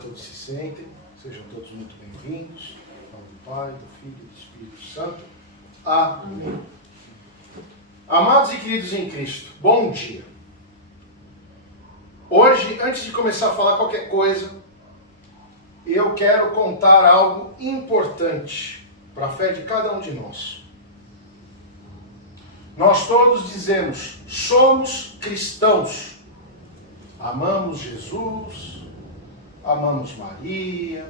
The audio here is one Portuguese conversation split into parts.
todos se sentem. Sejam todos muito bem-vindos. Em nome do Pai, do Filho e do Espírito Santo. Amém. Amados e queridos em Cristo, bom dia. Hoje, antes de começar a falar qualquer coisa, eu quero contar algo importante para a fé de cada um de nós. Nós todos dizemos, somos cristãos. Amamos Jesus, amamos Maria,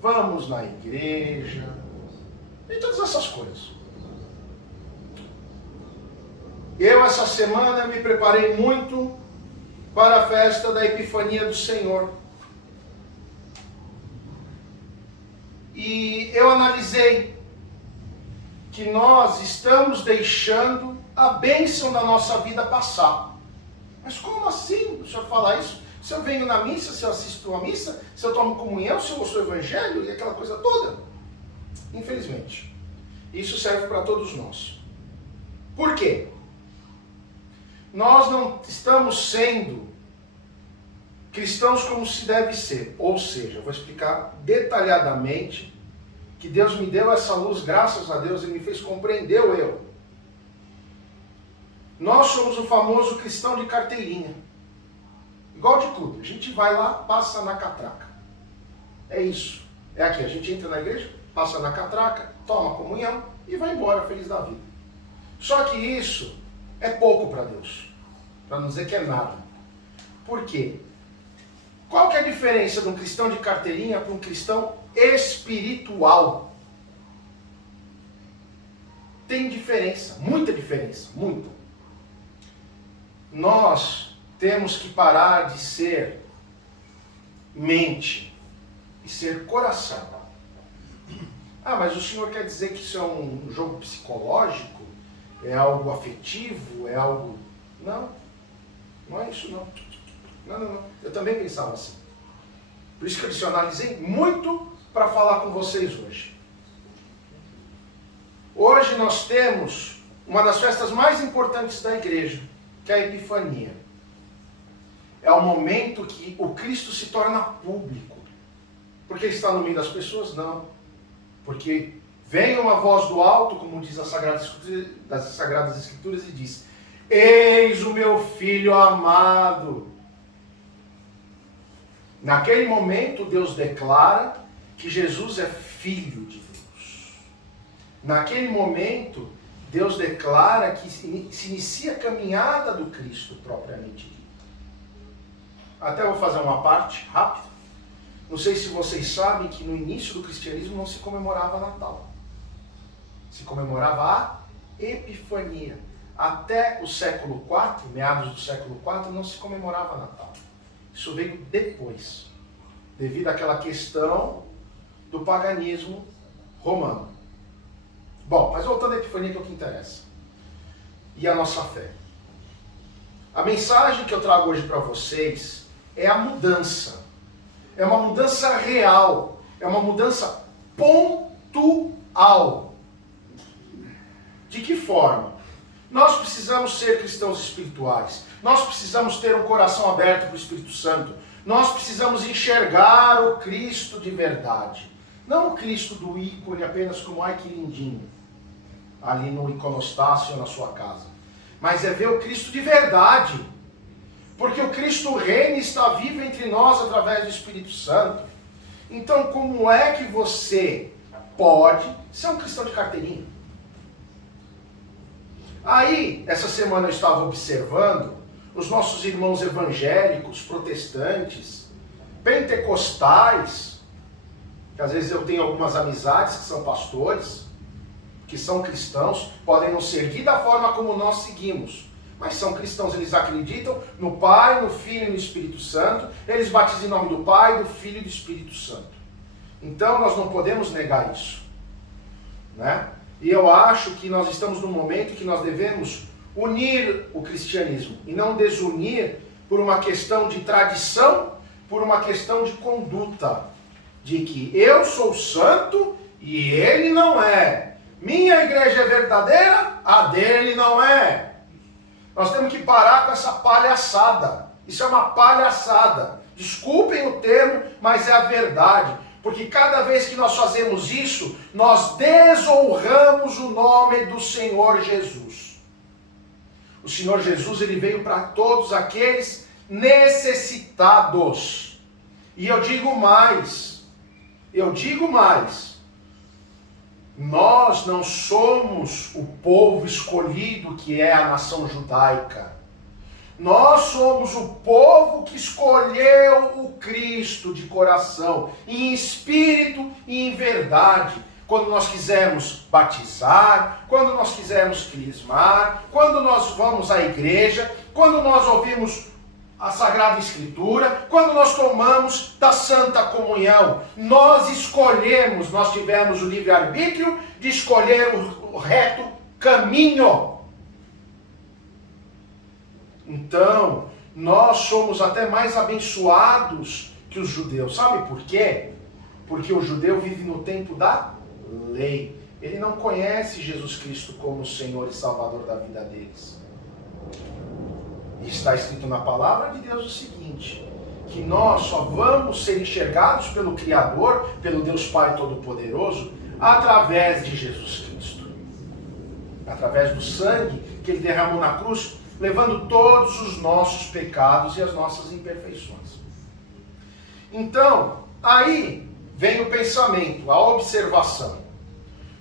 vamos na igreja e todas essas coisas. Eu, essa semana, me preparei muito para a festa da Epifania do Senhor. E eu analisei que nós estamos deixando a bênção da nossa vida passar. Mas como assim o senhor fala isso? Se eu venho na missa, se eu assisto a missa, se eu tomo comunhão, se eu ouço o evangelho e aquela coisa toda? Infelizmente. Isso serve para todos nós. Por quê? Nós não estamos sendo cristãos como se deve ser. Ou seja, eu vou explicar detalhadamente que Deus me deu essa luz, graças a Deus, Ele me fez compreender o erro. Nós somos o famoso cristão de carteirinha. Igual de clube. A gente vai lá, passa na catraca. É isso. É aqui. A gente entra na igreja, passa na catraca, toma comunhão e vai embora feliz da vida. Só que isso é pouco para Deus. Para não dizer que é nada. Por quê? Qual que é a diferença de um cristão de carteirinha para um cristão espiritual? Tem diferença. Muita diferença. Muita. Nós temos que parar de ser mente e ser coração. Ah, mas o senhor quer dizer que isso é um jogo psicológico? É algo afetivo? É algo... Não, não é isso não. Não. Eu também pensava assim. Por isso que eu adicionalizei muito para falar com vocês hoje. Hoje nós temos uma das festas mais importantes da igreja, que é a Epifania. É o momento que o Cristo se torna público. Porque ele está no meio das pessoas? Não. Porque vem uma voz do alto, como diz as Sagradas Escrituras, e diz: eis o meu filho amado. Naquele momento, Deus declara que Jesus é filho de Deus. Naquele momento, Deus declara que se inicia a caminhada do Cristo propriamente dito. Até vou fazer uma parte rápida. Não sei se vocês sabem que no início do cristianismo não se comemorava Natal. Se comemorava a Epifania. Até o século IV, meados do século IV, não se comemorava Natal. Isso veio depois, devido àquela questão do paganismo romano. Bom, mas voltando à Epifania, que é o que interessa. E a nossa fé. A mensagem que eu trago hoje para vocês é a mudança. É uma mudança real. É uma mudança pontual. De que forma? Nós precisamos ser cristãos espirituais. Nós precisamos ter um coração aberto para o Espírito Santo. Nós precisamos enxergar o Cristo de verdade. Não o Cristo do ícone apenas como, ai que lindinho, ali no iconostácio na sua casa. Mas é ver o Cristo de verdade. Porque o Cristo reina e está vivo entre nós através do Espírito Santo. Então, como é que você pode ser um cristão de carteirinha? Aí, essa semana eu estava observando os nossos irmãos evangélicos, protestantes, pentecostais, que às vezes eu tenho algumas amizades que são pastores, que são cristãos, podem não seguir da forma como nós seguimos, mas são cristãos, eles acreditam no Pai, no Filho e no Espírito Santo, eles batizam em nome do Pai, do Filho e do Espírito Santo. Então nós não podemos negar isso, né? E eu acho que nós estamos num momento que nós devemos unir o cristianismo e não desunir por uma questão de tradição, por uma questão de conduta, de que eu sou santo e ele não é. Minha igreja é verdadeira, a dele não é. Nós temos que parar com essa palhaçada. Isso é uma palhaçada. Desculpem o termo, mas é a verdade. Porque cada vez que nós fazemos isso, nós desonramos o nome do Senhor Jesus. O Senhor Jesus, ele veio para todos aqueles necessitados. E eu digo mais, nós não somos o povo escolhido que é a nação judaica. Nós somos o povo que escolheu o Cristo de coração, em espírito e em verdade. Quando nós quisermos batizar, quando nós quisermos crismar, quando nós vamos à igreja, quando nós ouvimos a Sagrada Escritura, quando nós tomamos da Santa Comunhão, nós escolhemos, nós tivemos o livre-arbítrio de escolher o reto caminho. Então, nós somos até mais abençoados que os judeus. Sabe por quê? Porque o judeu vive no tempo da lei. Ele não conhece Jesus Cristo como Senhor e Salvador da vida deles. E está escrito na palavra de Deus o seguinte, que nós só vamos ser enxergados pelo Criador, pelo Deus Pai Todo-Poderoso, através de Jesus Cristo. Através do sangue que Ele derramou na cruz, levando todos os nossos pecados e as nossas imperfeições. Então, aí vem o pensamento, a observação.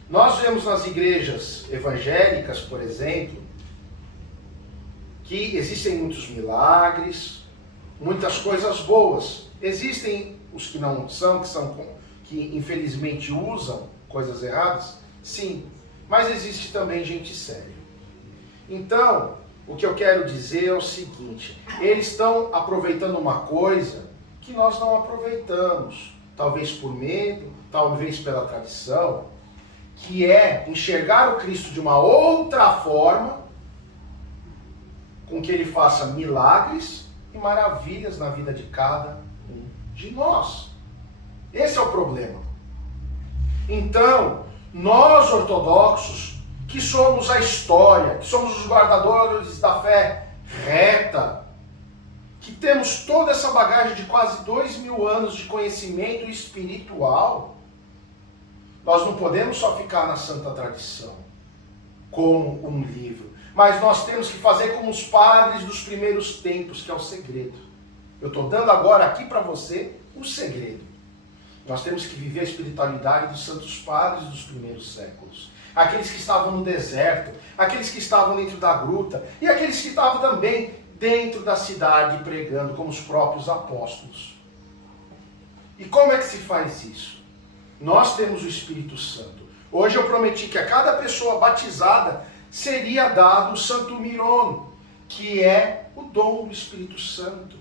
Nós vemos nas igrejas evangélicas, por exemplo, que existem muitos milagres, muitas coisas boas. Existem os que não são, que infelizmente usam coisas erradas? Sim, mas existe também gente séria. Então, o que eu quero dizer é o seguinte, eles estão aproveitando uma coisa que nós não aproveitamos, talvez por medo, talvez pela tradição, que é enxergar o Cristo de uma outra forma, com que Ele faça milagres e maravilhas na vida de cada um de nós. Esse é o problema. Então, nós ortodoxos, que somos a história, que somos os guardadores da fé reta, que temos toda essa bagagem de quase 2000 anos de conhecimento espiritual, nós não podemos só ficar na santa tradição, como um livro, mas nós temos que fazer como os padres dos primeiros tempos, que é o segredo. Eu estou dando agora aqui para você o segredo. Nós temos que viver a espiritualidade dos santos padres dos primeiros séculos. Aqueles que estavam no deserto, aqueles que estavam dentro da gruta, e aqueles que estavam também dentro da cidade pregando, como os próprios apóstolos. E como é que se faz isso? Nós temos o Espírito Santo. Hoje eu prometi que a cada pessoa batizada seria dado o Santo Mirono, que é o dom do Espírito Santo.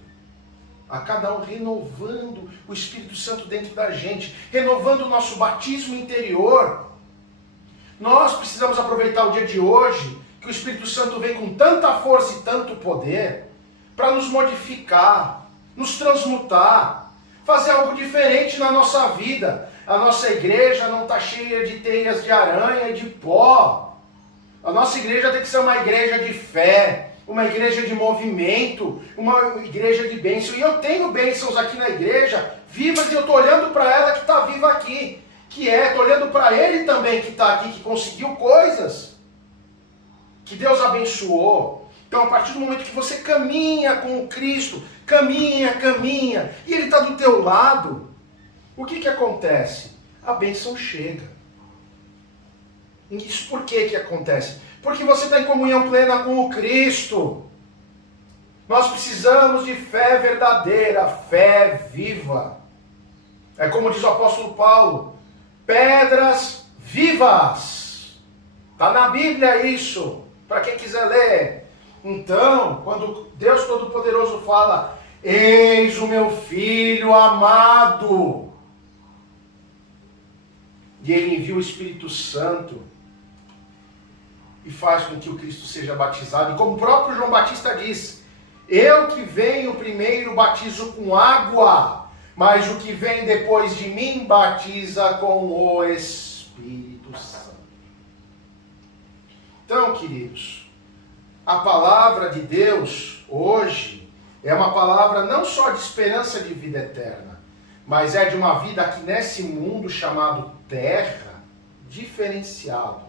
A cada um renovando o Espírito Santo dentro da gente, renovando o nosso batismo interior. Nós precisamos aproveitar o dia de hoje, que o Espírito Santo vem com tanta força e tanto poder, para nos modificar, nos transmutar, fazer algo diferente na nossa vida. A nossa igreja não está cheia de teias de aranha e de pó. A nossa igreja tem que ser uma igreja de fé, uma igreja de movimento, uma igreja de bênção. E eu tenho bênçãos aqui na igreja, vivas, e eu estou olhando para ela que está viva aqui. Estou olhando para ele também que está aqui, que conseguiu coisas, que Deus abençoou. Então, a partir do momento que você caminha com o Cristo, caminha, e Ele está do teu lado, o que acontece? A bênção chega. Isso por que acontece? Porque você está em comunhão plena com o Cristo. Nós precisamos de fé verdadeira, fé viva. É como diz o apóstolo Paulo, pedras vivas. Está na Bíblia isso, para quem quiser ler. Então, quando Deus Todo-Poderoso fala, eis o meu filho amado, e Ele envia o Espírito Santo, e faz com que o Cristo seja batizado. E como o próprio João Batista diz, eu que venho primeiro batizo com água, mas o que vem depois de mim batiza com o Espírito Santo. Então, queridos, a palavra de Deus hoje, É uma palavra não só de esperança de vida eterna, mas é de uma vida aqui nesse mundo chamado terra, diferenciado.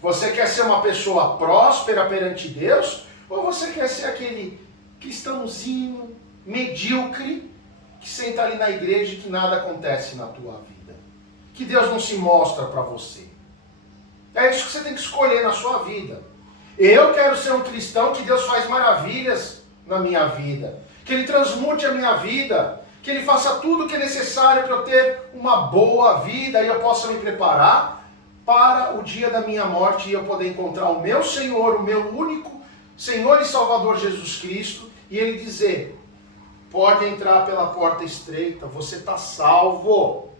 Você quer ser uma pessoa próspera perante Deus? Ou você quer ser aquele cristãozinho, medíocre, que senta ali na igreja e que nada acontece na tua vida? Que Deus não se mostra para você. É isso que você tem que escolher na sua vida. Eu quero ser um cristão que Deus faz maravilhas na minha vida. Que Ele transmute a minha vida. Que Ele faça tudo o que é necessário para eu ter uma boa vida e eu possa me preparar para o dia da minha morte e eu poder encontrar o meu Senhor, o meu único Senhor e Salvador Jesus Cristo, e Ele dizer: pode entrar pela porta estreita, você está salvo.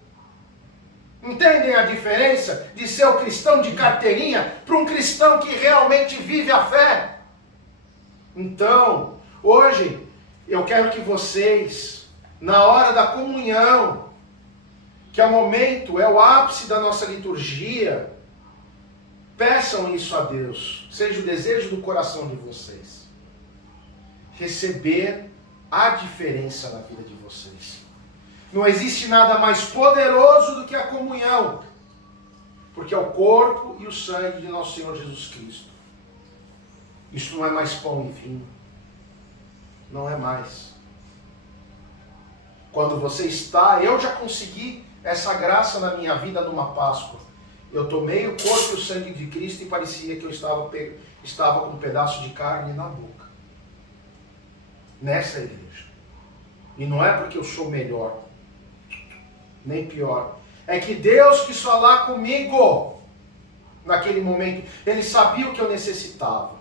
Entendem a diferença de ser um cristão de carteirinha para um cristão que realmente vive a fé? Então, hoje, eu quero que vocês, na hora da comunhão, que é o momento, é o ápice da nossa liturgia, peçam isso a Deus, seja o desejo do coração de vocês. Receber a diferença na vida de vocês. Não existe nada mais poderoso do que a comunhão, porque é o corpo e o sangue de nosso Senhor Jesus Cristo. Isso não é mais pão e vinho. Não é mais. Quando você está, eu já consegui essa graça na minha vida numa Páscoa. Eu tomei o corpo e o sangue de Cristo e parecia que eu estava com um pedaço de carne na boca. Nessa igreja. E não é porque eu sou melhor, nem pior. É que Deus quis falar comigo naquele momento. Ele sabia o que eu necessitava.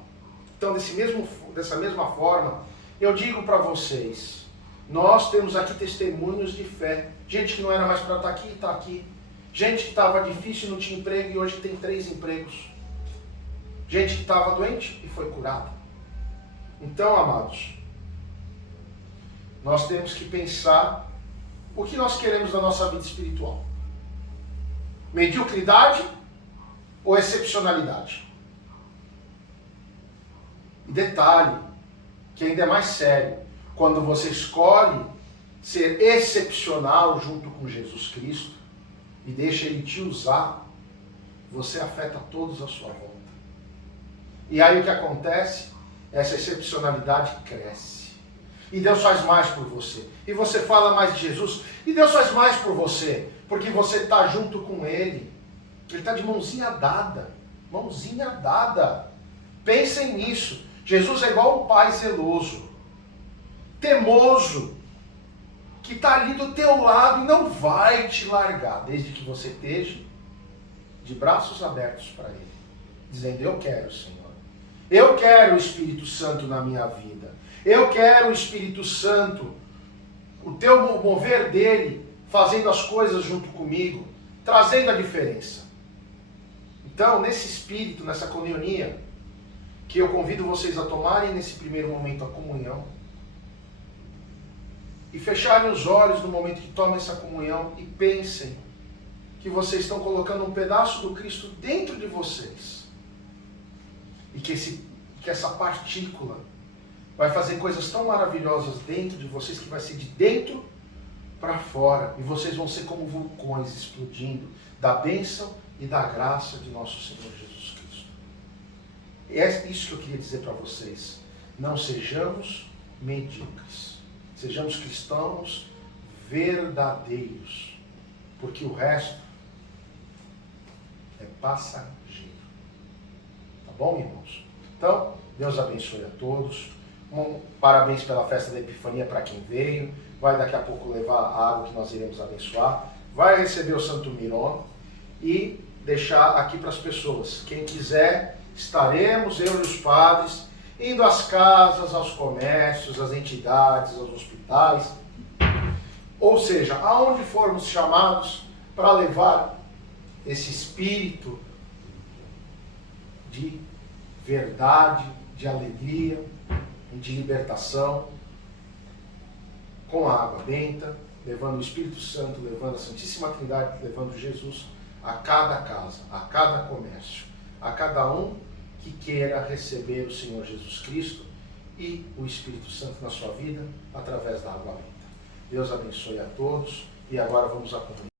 Então, dessa mesma forma, eu digo para vocês, nós temos aqui testemunhos de fé. Gente que não era mais para estar aqui, está aqui. Gente que estava difícil e não tinha emprego e hoje tem 3 empregos. Gente que estava doente e foi curada. Então, amados, nós temos que pensar o que nós queremos da nossa vida espiritual. Mediocridade ou excepcionalidade? E detalhe, que ainda é mais sério, quando você escolhe ser excepcional junto com Jesus Cristo e deixa Ele te usar, você afeta todos à sua volta. E aí o que acontece? Essa excepcionalidade cresce. E Deus faz mais por você. E você fala mais de Jesus. E Deus faz mais por você. Porque você está junto com Ele. Ele está de mãozinha dada. Mãozinha dada. Pensem nisso. Jesus é igual um pai zeloso. Temoso. Que está ali do teu lado e não vai te largar. Desde que você esteja de braços abertos para Ele. Dizendo: eu quero, Senhor. Eu quero o Espírito Santo na minha vida. Eu quero o Espírito Santo, o teu mover dele, fazendo as coisas junto comigo, trazendo a diferença. Então, nesse espírito, nessa comunhão, que eu convido vocês a tomarem nesse primeiro momento a comunhão, e fecharem os olhos no momento que tomam essa comunhão e pensem que vocês estão colocando um pedaço do Cristo dentro de vocês. E que essa partícula vai fazer coisas tão maravilhosas dentro de vocês que vai ser de dentro para fora. E vocês vão ser como vulcões explodindo da bênção e da graça de nosso Senhor Jesus Cristo. E é isso que eu queria dizer para vocês. Não sejamos medíocres. Sejamos cristãos verdadeiros. Porque o resto é passageiro. Tá bom, irmãos? Então, Deus abençoe a todos. Parabéns pela festa da Epifania para quem veio. Vai daqui a pouco levar a água que nós iremos abençoar. Vai receber o Santo Miron e deixar aqui para as pessoas. Quem quiser, estaremos, eu e os padres, indo às casas, aos comércios, às entidades, aos hospitais. Ou seja, aonde formos chamados para levar esse espírito de verdade, de alegria e de libertação, com a água benta, levando o Espírito Santo, levando a Santíssima Trindade, levando Jesus a cada casa, a cada comércio, a cada um que queira receber o Senhor Jesus Cristo e o Espírito Santo na sua vida através da água benta. Deus abençoe a todos e agora vamos à comunhão.